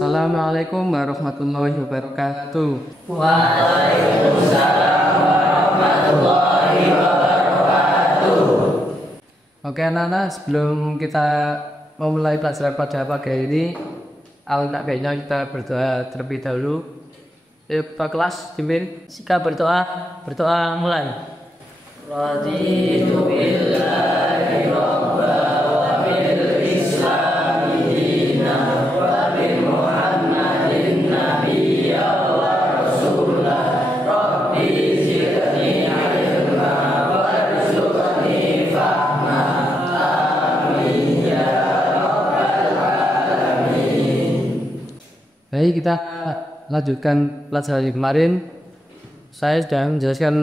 Assalamualaikum warahmatullahi wabarakatuh. Waalaikumsalam warahmatullahi wabarakatuh. Oke anak-anak, sebelum kita memulai pelajaran pada pagi ini, alhamdulillah baiknya kita berdoa terlebih dahulu. Pak kelas, Jimin. Jika berdoa mulai. Raditu billahi robba wa bil islami dina wa bi muhammadin nabiyya wa rasulah. Rabbi zidni ilma warzuqni fahma. Amin ya rabbal alamin. Baik, kita lanjutkan pelajaran yang kemarin. Saya sudah menjelaskan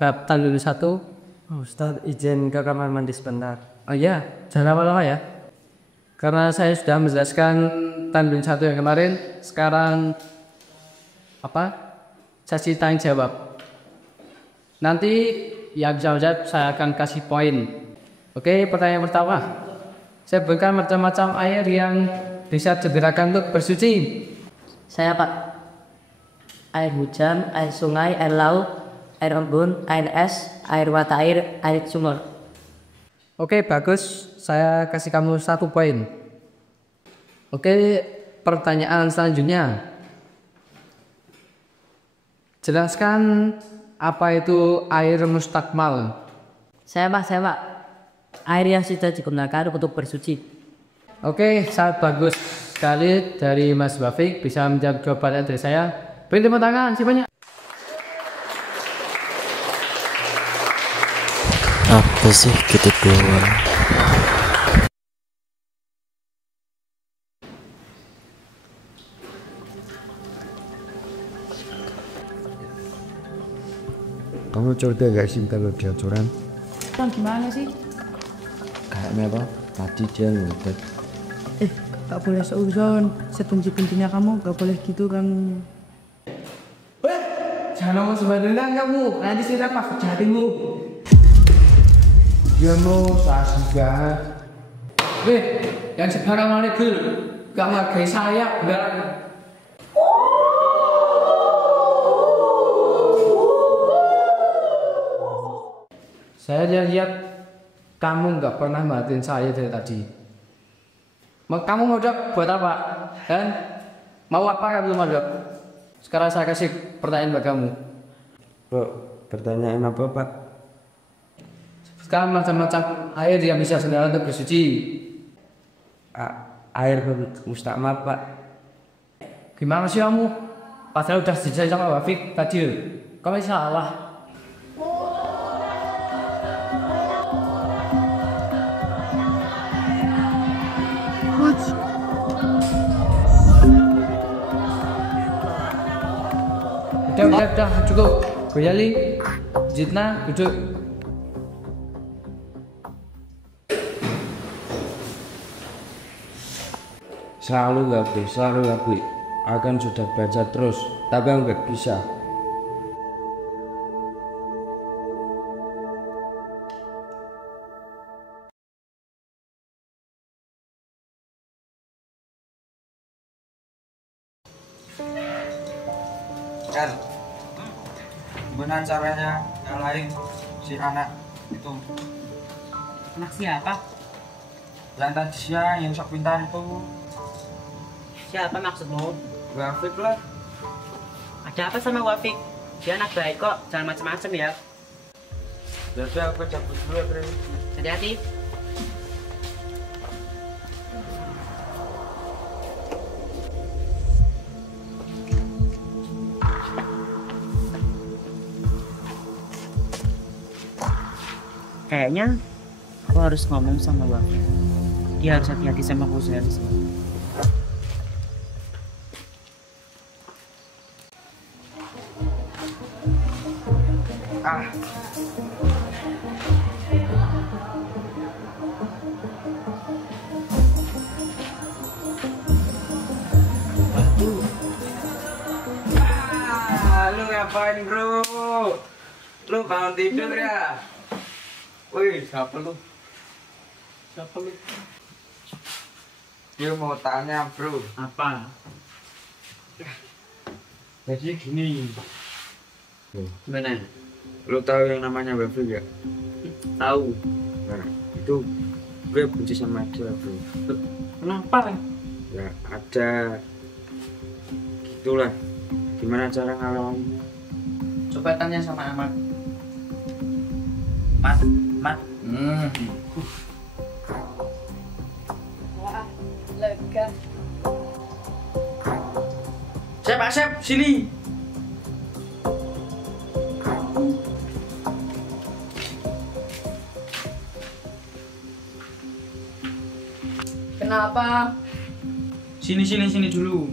bab tandul 1. Ustadz, izin ke kamar mandi sebentar. Oh iya, jangan lama-lama ya. Karena saya sudah menjelaskan tandul 1 yang kemarin, sekarang sesi tanya jawab. Nanti yang bisa menjawab saya akan kasih poin. Oke, pertanyaan pertama. Saya berikan macam-macam air yang bisa digunakan untuk bersuci. Saya Pak. Air hujan, air sungai, air laut, air embun, air es, air mata air sumur. Oke, bagus. Saya kasih kamu 1 poin. Oke, pertanyaan selanjutnya. Jelaskan apa itu air mustakmal. Saya Pak. Air yang sudah digunakan untuk bersuci. Oke, sangat bagus sekali dari Mas Wafik, bisa menjawab jawabannya dari saya. Beri tepuk tangan, siapanya? Apa sih gitu doang? Kamu cerita gak sih kalau dia curang? Bang, gimana sih? Kayaknya apa? Tadi dia ngudet. Gak boleh seuzon. Sebenci-bencinya kamu gak boleh gitu kamu. Jangan ngomong sembarangan kamu, nanti saya dapat jadimu. Ya mau saja. Yang sekarang mana gel? Gak menghargai saya, enggak. Saya lihat kamu nggak pernah merhatiin saya dari tadi. Kamu mau jawab buat apa? Dan mau apa kamu mau jawab? Sekarang saya kasih pertanyaan buat kamu. Bro, pertanyaan apa Pak? Sekarang macam-macam air yang bisa digunakan untuk bersuci. Air mustakmal Pak. Gimana sih kamu? Padahal udah dijelasin sama Wafik tadi. Kamu salah. Udah, cukup. Goyali, Jitna, duduk. Selalu gak bisa. Akan sudah baca terus, tapi aku gak bisa. Kan, gimana caranya ngalahin si anak itu? Anak siapa? Yang tadi siang yang sok pintar itu. Siapa maksudmu? Grafik lah. Ada apa sama Wafik? Dia anak baik kok, jangan macam-macam ya. Jadi aku cabut dulu ya, Bre. Hati-hati. Kayaknya aku harus ngomong sama Wafik. Dia harus hati-hati sama Huzair. Lu ngapain bro? Lu bangun tidur ya? Wih, siapa lu? Dia mau tanya bro. Apa? Jadi gini. Gimana? Lo tahu yang namanya Wafi gak? Tahu. Nah itu gue benci sama dia bro. Kenapa? Ya ada gitulah. Gimana cara ngalamin? Coba tanya sama Ahmad. Mat. Lega. Asep, sini. Kenapa? Sini dulu.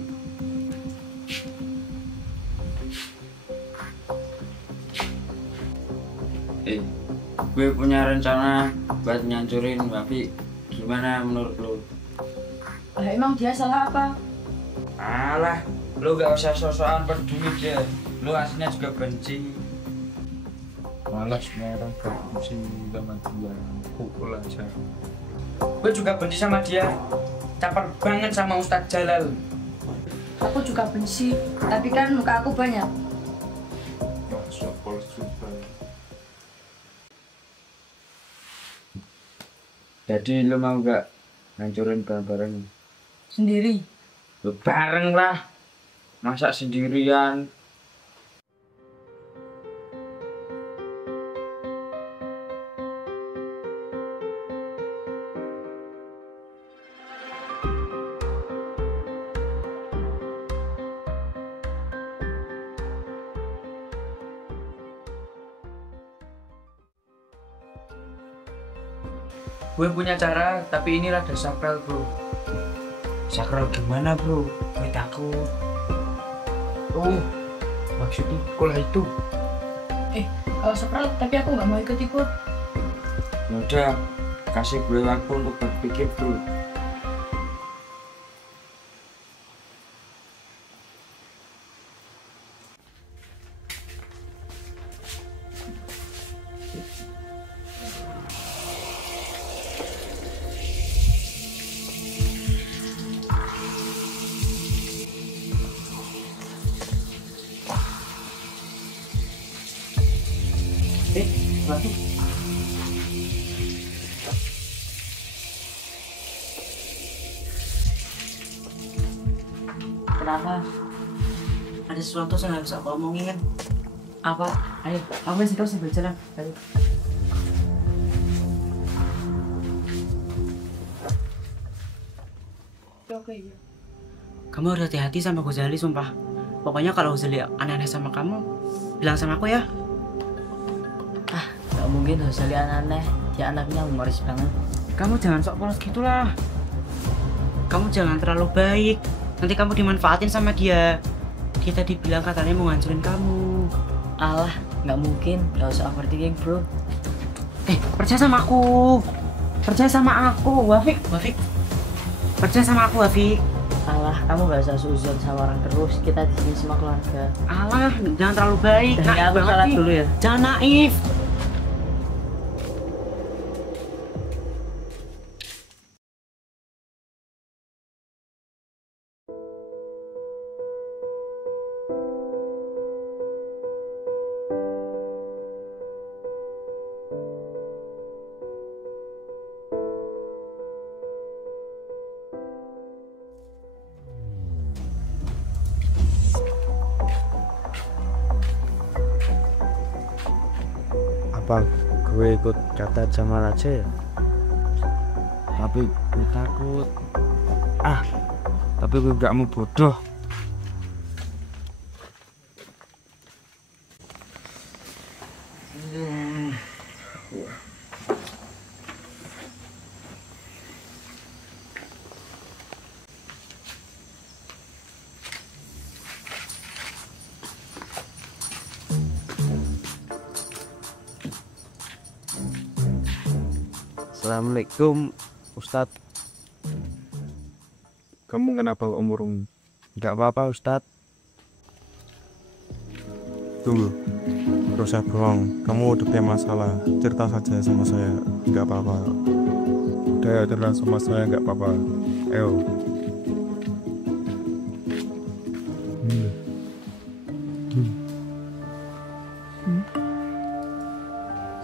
Gue punya rencana buat nyancurin Wafi. Gimana menurut lo? Lah emang dia salah apa? Alah, lo gak usah sosokan peduli dia. Lo aslinya juga benci. Malas semua orang benci sama dia. Pukul aja. Gue juga benci sama dia. Caper banget sama Ustadz Jalal. Aku juga benci, tapi kan muka aku banyak. Masuk polos juga. Jadi lo mau gak ngancurin bareng-bareng? Sendiri. Lo bareng lah. Masa sendirian? Gue punya cara, tapi ini rada sakral bro. Sakral gimana bro? Gue takut. Oh, maksudnya sekolah itu. Kalau sakral, tapi aku nggak mau ikut-ikut. Yaudah, kasih gue waktu untuk berpikir bro. Waduh. Kenapa? Ada sesuatu yang harus aku omongin kan? Apa? Ayo, kamu masih terus berjalan. Ayo. Kamu harus hati-hati sama Ghazali, sumpah. Pokoknya kalau Ghazali aneh-aneh sama kamu, bilang sama aku ya. Gak mungkin Ghazali aneh-aneh. Dia anaknya humoris banget. Kamu jangan sok polos gitulah. Kamu jangan terlalu baik. Nanti kamu dimanfaatin sama dia. Dia tadi bilang katanya mau ngancurin kamu. Alah, nggak mungkin. Gak usah overthinking, bro. Percaya sama aku. Percaya sama aku, Wafik. Percaya sama aku, Wafik. Alah, kamu gak usah suzon sama orang terus. Kita di sini semua keluarga. Alah, jangan terlalu baik. Dan Naif aku banget salah nih. dulu ya. Jangan naif. Apa gue ikut kata Jamal aja ya? Tapi gue takut. Tapi gue gak mau bodoh. Assalamualaikum Ustadz. Kamu kenapa murung? Gak apa-apa Ustadz. Tunggu, gak usah bohong. Kamu udah punya masalah, cerita saja sama saya. Gak apa-apa. udah telan sama saya nggak apa-apa. Ayo.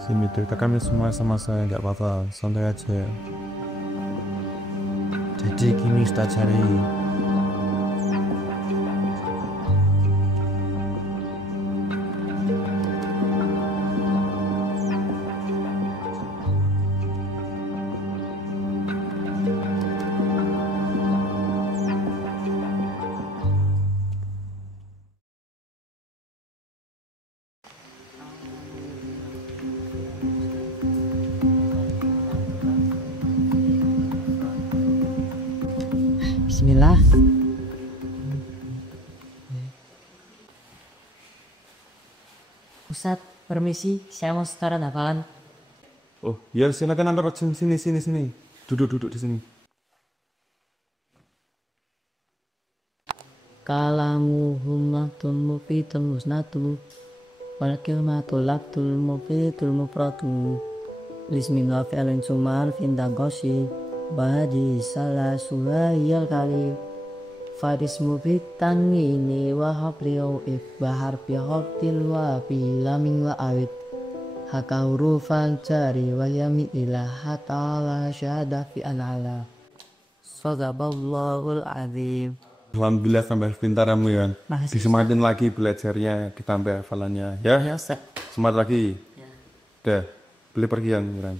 Sini ceritakan semua sama saya nggak apa-apa, santai aja. Jadi gini Ustaz cari. Bismillah. Ustadz, permisi, saya mau setoran hafalan. Oh, ya silakan Anda sini. Duduk di sini. Kalamu hummatun mufidun musnatu wal kilmatul labdul mufidul mufratu lismillah fi'alin sumal findagosi badi salah sulayal kali Fadis mufid tanwini wa habriyo bahar bihoftil wa bilamin wa awid haka hurufan jari wal yami ilah hatta la syahada fi an'ala sadaqallahul azim. Alhamdulillah sampai pintar kamu ya. Makasih. Disemangatin lagi belajarnya, ditambah hafalannya ya. Ya Ustaz. Semangat lagi. Udah, boleh pergi yang Miran.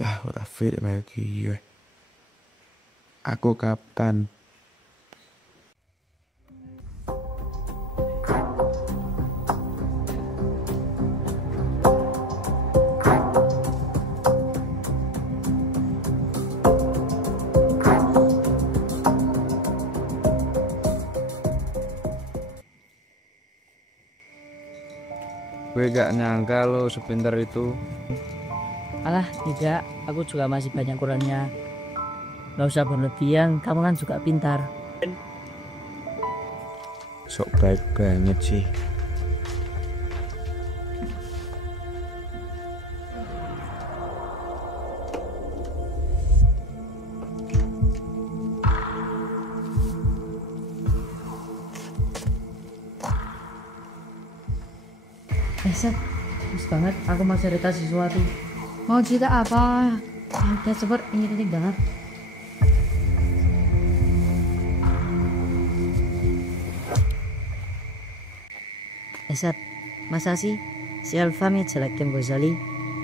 What a fit lagi. Aku kapten. Gue gak nyangka lo sepintar itu. Alah, tidak. Aku juga masih banyak kurangnya. Gak usah berlebihan, kamu kan juga pintar. Sok baik banget sih. Set, bagus banget. Aku mau cerita sesuatu. Mau cerita apa? Udah cepet, ini penting banget. Set, masa sih si Elvan ngejelekin Ghazali?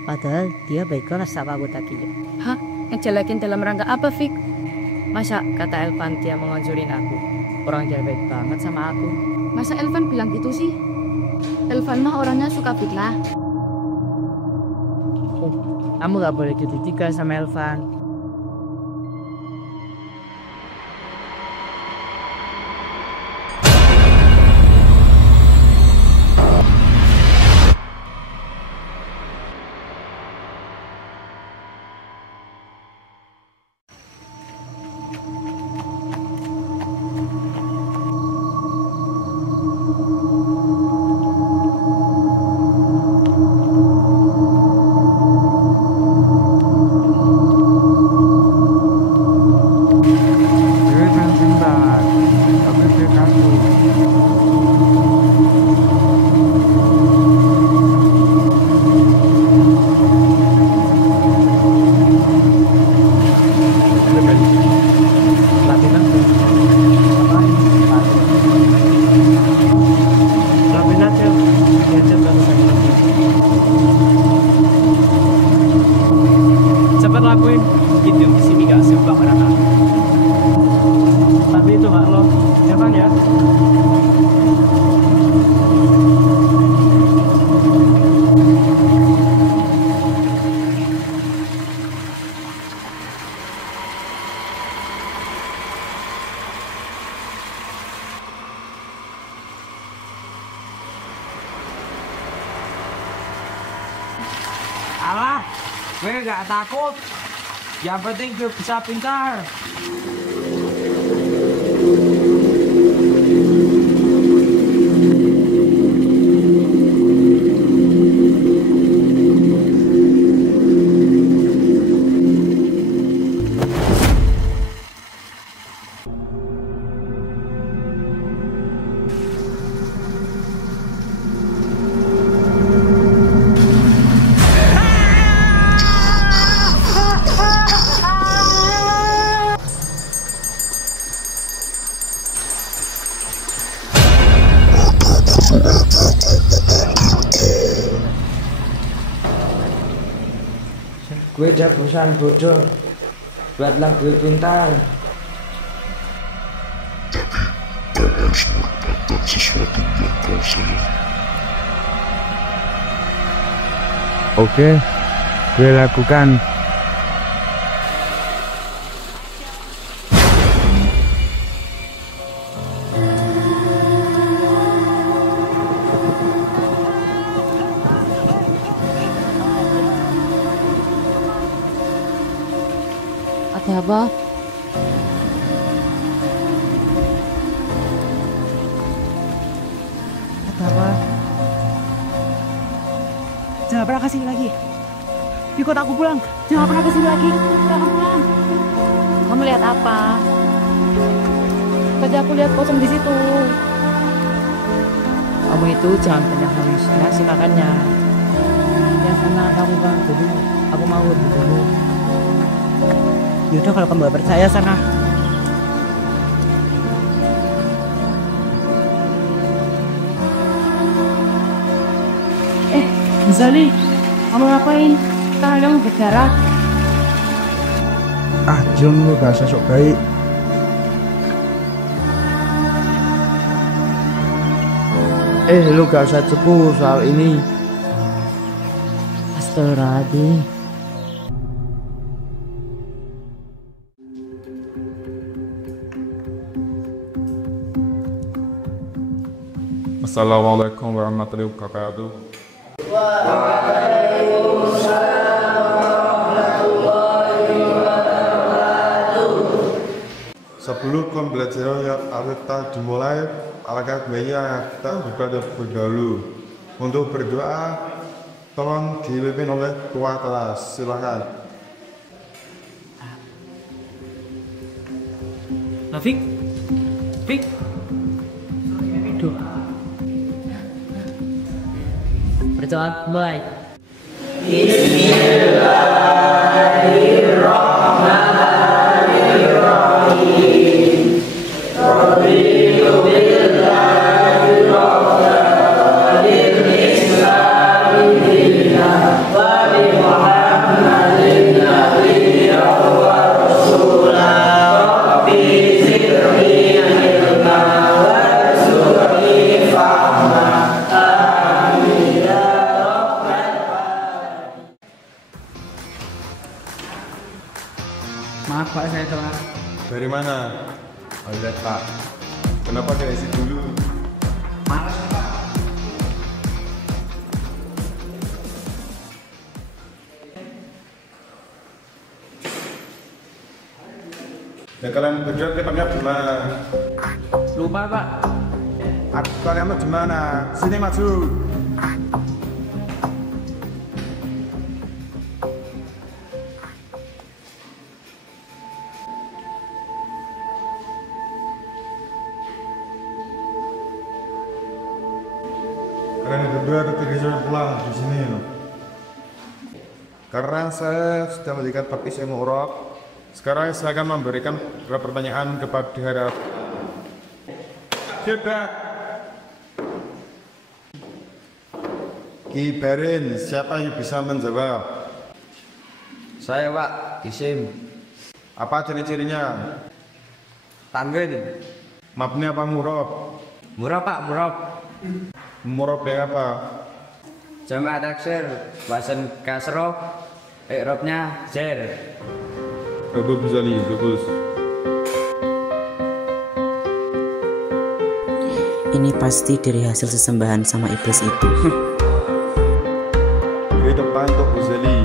Padahal dia baik banget sama aku tadi. Hah? Ngejelekin dalam rangka apa, Fik? Masa kata Elvan dia mau ngancurin aku? Orang dia baik banget sama aku. Masa Elvan bilang gitu sih? Elvan mah orangnya suka fitnah. Kamu gak boleh gitu juga sama Elvan. Gue kan pintar, tapi gue kaku. Cepat lakuin, itu di sini gak suka mereka. Tapi itu gak lo, ya kan ya? Alah, gue gak takut. Yang penting gue bisa pintar. Gue udah bosan bodoh. Buatlah gue pintar. Oke, gue lakukan. Ada apa? Ada apa? Jangan pernah kesini lagi. Ikut aku pulang. Jangan pernah kesini lagi. Jangan pulang. Kamu lihat apa? Tadi aku lihat kosong di situ. Kamu itu jangan banyak halusinasi makannya. Ya karena kamu kan dulu, aku mau lebih dulu. Yaudah kalau kamu gak percaya sana. Zali, kamu ngapain? Tangan kamu berdarah. Ah, Jom, lu gak usah sok baik. Lu gak usah cepu soal ini. Astagfirullahaladzim. Assalamualaikum warahmatullahi wabarakatuh. Sebelum pembelajaran yang akan dimulai, alangkah baiknya kita berdahulu. Untuk berdoa, tolong dipimpin oleh ketua kelas. Silakan. Fik, Fik. Berdoa mulai. Maaf Pak, saya telat. Dari mana? Oh, lihat Pak. Kenapa gak isi dulu? Malas Pak. Ya kalian berdua ketangkap di mana? Lupa Pak. Kalian di mana? Sini maju. Kalian berdua ketika pulang di sini. Karena saya sudah melihat Pak Ismu Urok. Sekarang saya akan memberikan beberapa pertanyaan kepada kita. Ki Berin, siapa yang bisa menjawab? Saya Pak, Isim. Apa ciri-cirinya? Tanggin. Mabni apa murab? Murah Pak, murah. Murab yang apa? Jamaah taksir, wasan kasroh, i'rabnya zer. Bagus Zali, bagus. Ini pasti dari hasil sesembahan sama iblis itu. Beri depan untuk Bu Zali.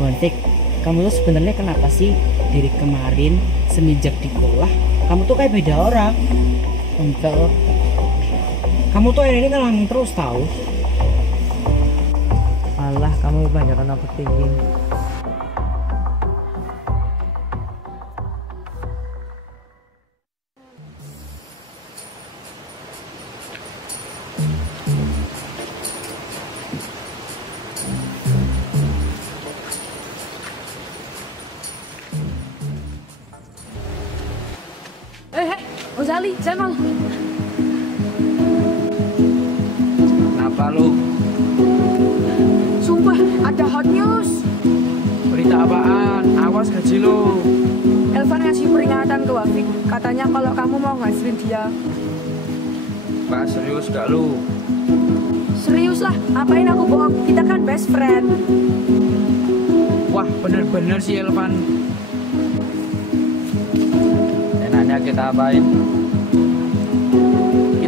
Bontek, kamu tuh sebenarnya kenapa sih dari kemarin semenjak di sekolah kamu tuh kayak beda orang? Enggak. Kamu tuh ini ngalangin terus tahu? Alah, kamu banyak overthinking. Ghazali, Jamal. Kenapa lu? Sumpah, ada hot news. Berita apaan? Awas gaji lu. Elvan ngasih peringatan ke Wafik. Katanya kalau kamu mau ngajarin dia. Pak, serius gak lu? Serius lah, apain aku bohong? Kita kan best friend. Wah, bener-bener sih Elvan. Enaknya kita apain?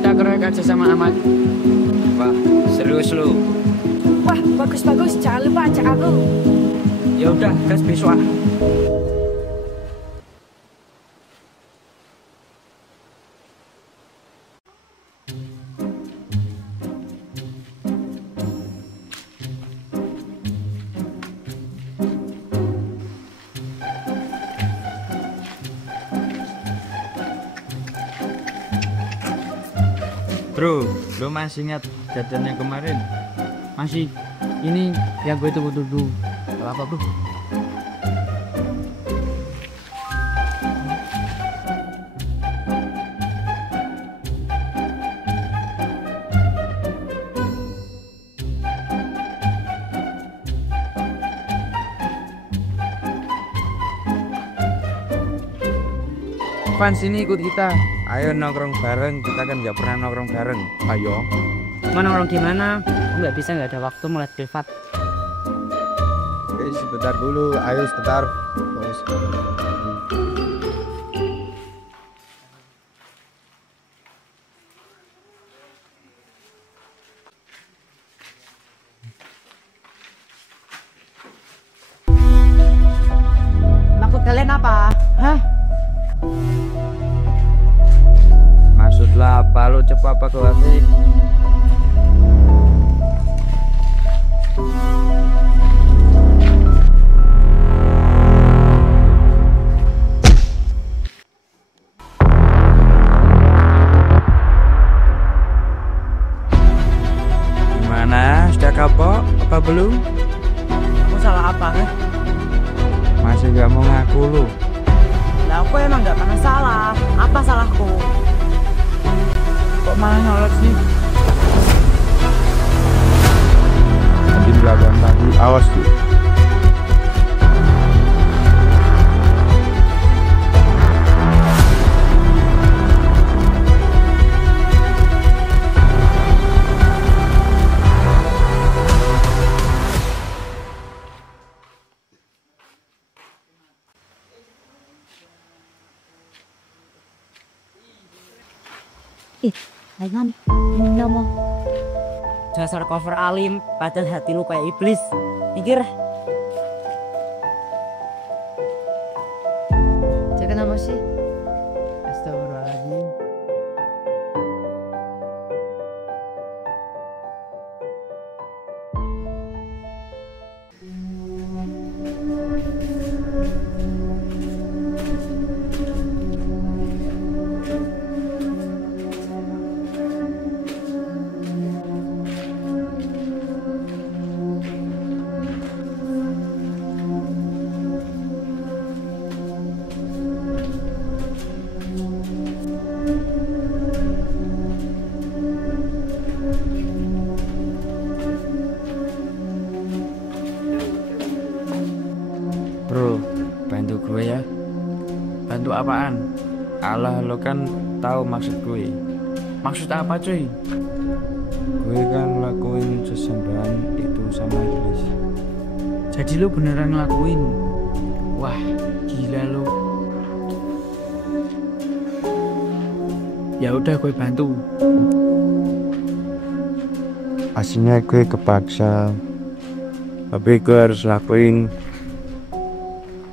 Kita keroyok aja sama Ahmad. Wah, serius lu? Wah, bagus-bagus. Jangan lupa ajak aku. Ya udah, gas besok ah. Bro, lu masih ingat jajannya kemarin? Masih, ini yang gue tunggu-tunggu. Gak apa bro. Fans ini ikut kita. Ayo nongkrong bareng, kita kan nggak pernah nongkrong bareng. Ayo. Mana orang gimana? Aku nggak bisa, nggak ada waktu melihat privat. Oke, sebentar dulu. Ayo sebentar. Terus. Maksud kalian apa? Hah? Maksudlah apa lu cepat apa ke Wafik? Gimana? Sudah kapok? Apa belum? Aku salah apa? Hah? Masih nggak mau ngaku lu? Lah aku emang nggak pernah salah. Apa salahku? Kok malah nyolot sih? Di belakang tadi, awas tuh. Jangan, ini mau. Dasar cover alim, padahal hati lu kayak iblis. Mikir. Cek kenapa sih? Astagfirullahaladzim. Bro, bantu gue ya. Bantu apaan? Allah, lo kan tahu maksud gue. Maksud apa cuy? Gue kan lakuin sesembahan itu sama iblis. Jadi lu beneran ngelakuin? Wah, gila lu. Ya udah gue bantu. Aslinya gue kepaksa, tapi gue harus lakuin.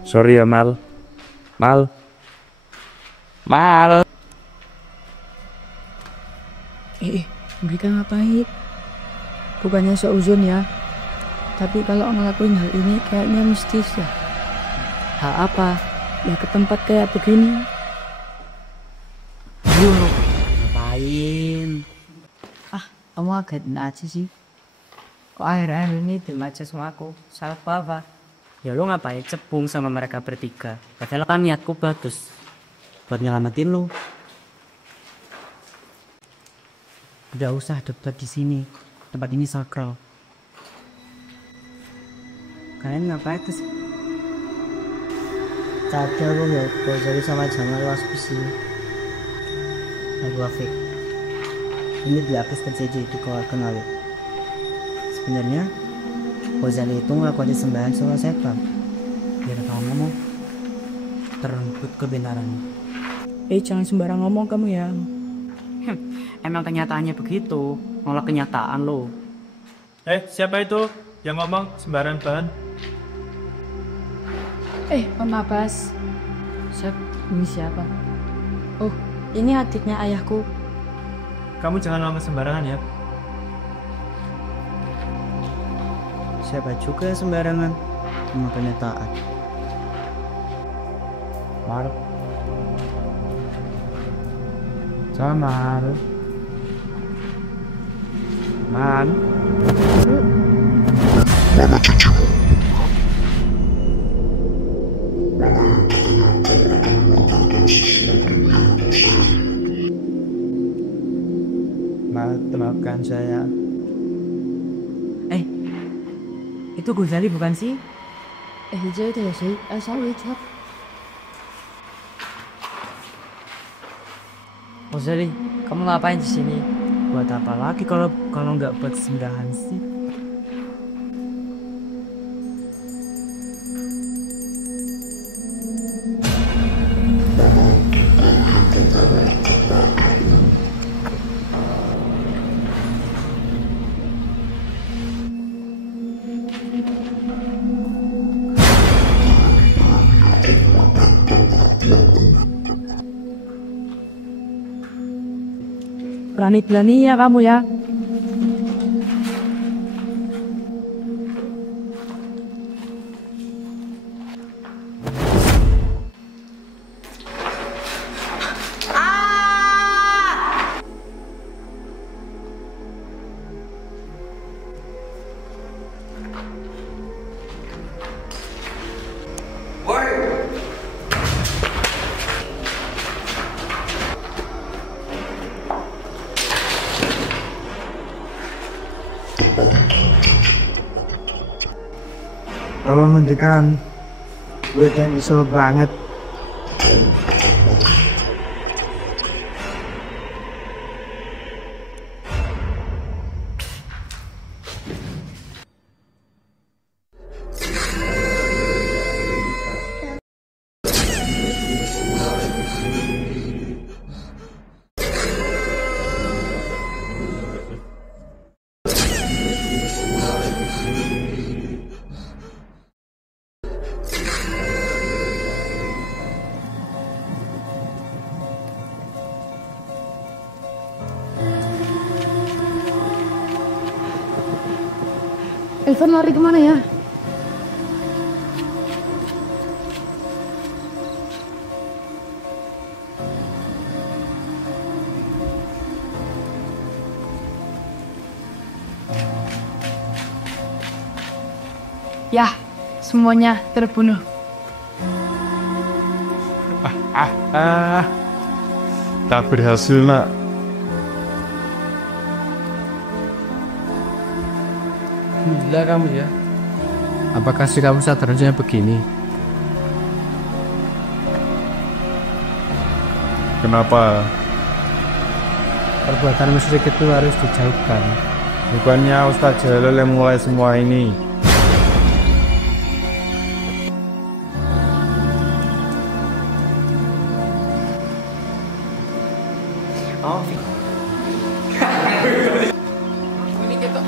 Sorry ya Mal. Mereka ngapain? Bukannya seuzon ya, tapi kalau ngelakuin hal ini kayaknya mistis ya. Hal apa? Ya ke tempat kayak begini. Ngapain? Kamu agak aja sih. Kok akhir-akhir ini diem aja sama aku? Salah apa? Ya lu ngapain cebung sama mereka bertiga? Padahal kan niatku bagus buat nyelamatin lu. Udah usah debat di sini. Tempat ini sakral. Kalian ngapain tuh? Tadi aku lihat Ghazali sama Jamal was sini. Aku Afik. Ini dilapis terjadi di keluarga Nawi. Sebenarnya Ghazali itu ngelakuin sembahan sama setan. Biar kamu ngomong terenggut kebenarannya. Jangan sembarang ngomong kamu ya. Emang kenyataannya begitu. Nolak kenyataan lo. Siapa itu yang ngomong sembarangan bahan? Om Abbas. Sep, ini siapa? Oh, ini adiknya ayahku. Kamu jangan ngomong sembarangan ya. Siapa juga sembarangan? Cuma kenyataan. Mar. Jamal. Man. Mana cucu? Maafkan saya. Itu Ghazali bukan sih? Hijau itu ya sih. Saya lihat. Ghazali, kamu ngapain di sini? Buat apa lagi kalau nggak buat sembahan sih? Berani-berani ya kamu ya. Kalau mendekan, gue kan nyesel banget. Elvan lari kemana ya? Ya, semuanya terbunuh. Tak berhasil, nak. Gila kamu ya. Apakah sih kamu seharusnya begini? Kenapa? Perbuatan musyrik itu harus dijauhkan. Bukannya Ustadz Jalil yang mulai semua ini. Oh, Ini kita.